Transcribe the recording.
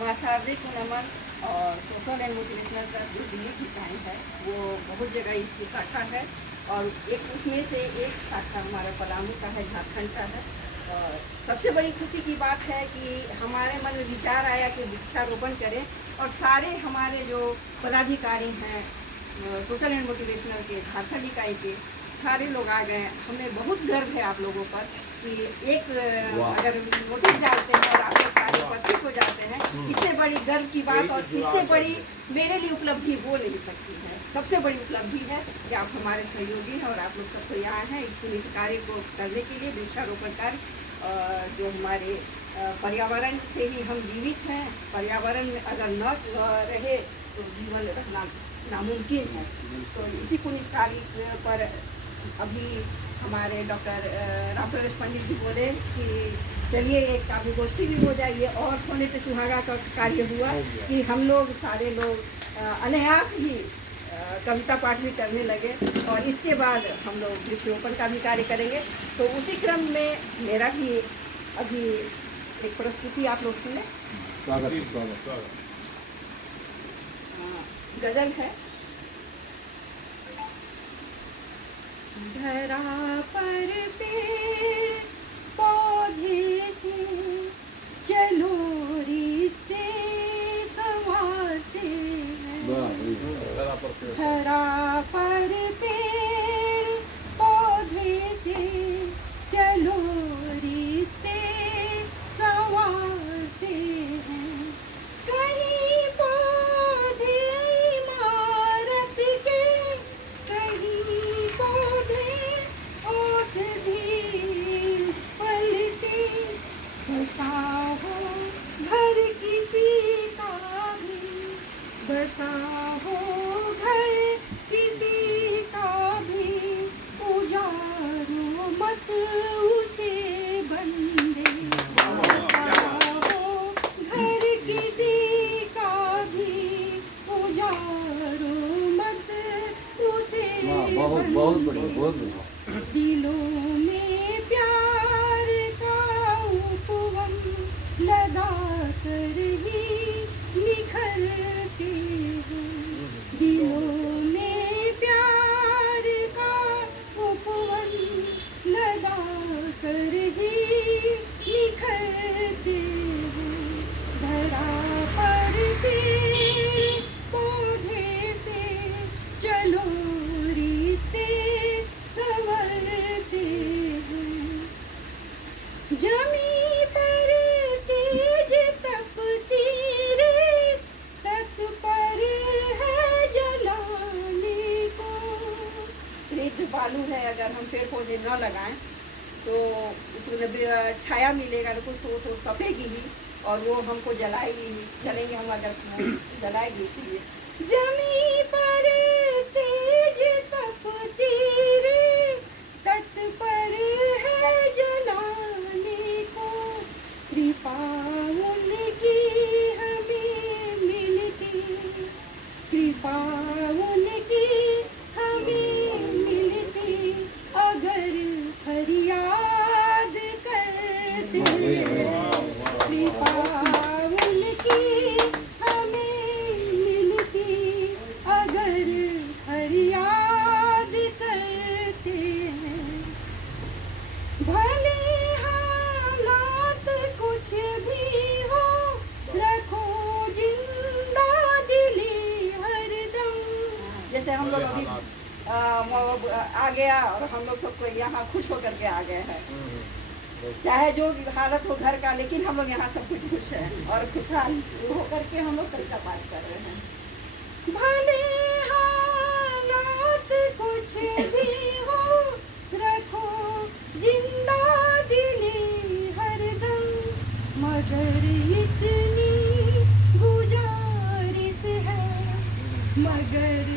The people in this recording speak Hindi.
महासार्वधिक नमन और सोशल एंड मोटिवेशनल ट्रस्ट जो दिल्ली की इकाई है वो बहुत जगह इसकी शाखा है और एक उसमें से एक शाखा हमारा पलामू का है, झारखंड का है। और सबसे बड़ी खुशी की बात है कि हमारे मन में विचार आया कि वृक्षारोपण करें और सारे हमारे जो पदाधिकारी हैं सोशल एंड मोटिवेशनल के झारखंड इकाई के सारे लोग आ गए। हमें बहुत गर्व है आप लोगों पर कि एक अगर नोटिस डालते हैं और आप लोग सारे उपस्थित हो जाते हैं, इससे बड़ी गर्व की बात और इससे बड़ी मेरे लिए उपलब्धि वो नहीं सकती है। सबसे बड़ी उपलब्धि है कि आप हमारे सहयोगी हैं और आप लोग सबको यहाँ हैं इस पुण्य कार्य को करने के लिए, वृक्षारोपण कार्य जो हमारे पर्यावरण से ही हम जीवित हैं। पर्यावरण अगर न रहे तो जीवन रहना नामुमकिन है। तो इसी पुण्य कार्य पर अभी हमारे डॉक्टर रामप्रवेश पंडित जी बोले कि चलिए एक काव्य गोष्ठी भी हो जाइए और सोने पे सुहागा का कार्य हुआ कि हम लोग सारे लोग अनायास ही कविता पाठ भी करने लगे और इसके बाद हम लोग वृक्षारोपण का भी कार्य करेंगे। तो उसी क्रम में मेरा भी अभी एक प्रस्तुति आप लोग सुने। गजल है। धरा पर पेड़ पौधे से चलो रिश्ते संवारते हैं। धरा पर पेड़ पौधे से चलो रिश्ते संवारते हैं। कहीं पौधे इमारत के, कहीं पौधे औषधि फलते। बसा हो घर किसी का भी, बसा हो घर किसी का भी, उजारो मत उसे बंदे। बसा हो घर किसी का भी, उजारो मत उसे बंदे। दिलों में प्यार का उपवन लगा कर ही निखरते हैं। दिलों में प्यार का उपवन लगा कर ही निखरते हैं। धरा पर पेड़ पौधे से चलो रिश्ते संवरते हैं। जमी पर तेज तपती रेत, तत्पर है जलाने को। रेत बालू है, अगर हम पेड़ पौधे न लगाएं तो उसमें छाया मिलेगा तो कुछ तो तपेगी ही और वो हमको जलेंगे हम अगर जलाएगी। इसलिए जमी पर तेज तपती रेत, तत्पर है जलाने को। कृपा उनकी हमें मिलती, कृपा उनकी हमें मिलती अगर फरियाद करते। कृपा उनकी हमें मिलती अगर फरियाद करते हैं। भले हालात कुछ भी हो, रखो जिंदा दिली हरदम। जैसे हम लोग अभी आ गया और हम लोग सबको यहाँ खुश होकर के आ गए हैं, चाहे जो हालत हो घर का, लेकिन हम लोग यहाँ सब कुछ खुश हैं और खुशहाल होकर के हम लोग कविता पाठ कर रहे हैं। भले हालात कुछ भी हो, रखो जिंदा दिली हरदम। मगर इतनी गुजारिश है, मगर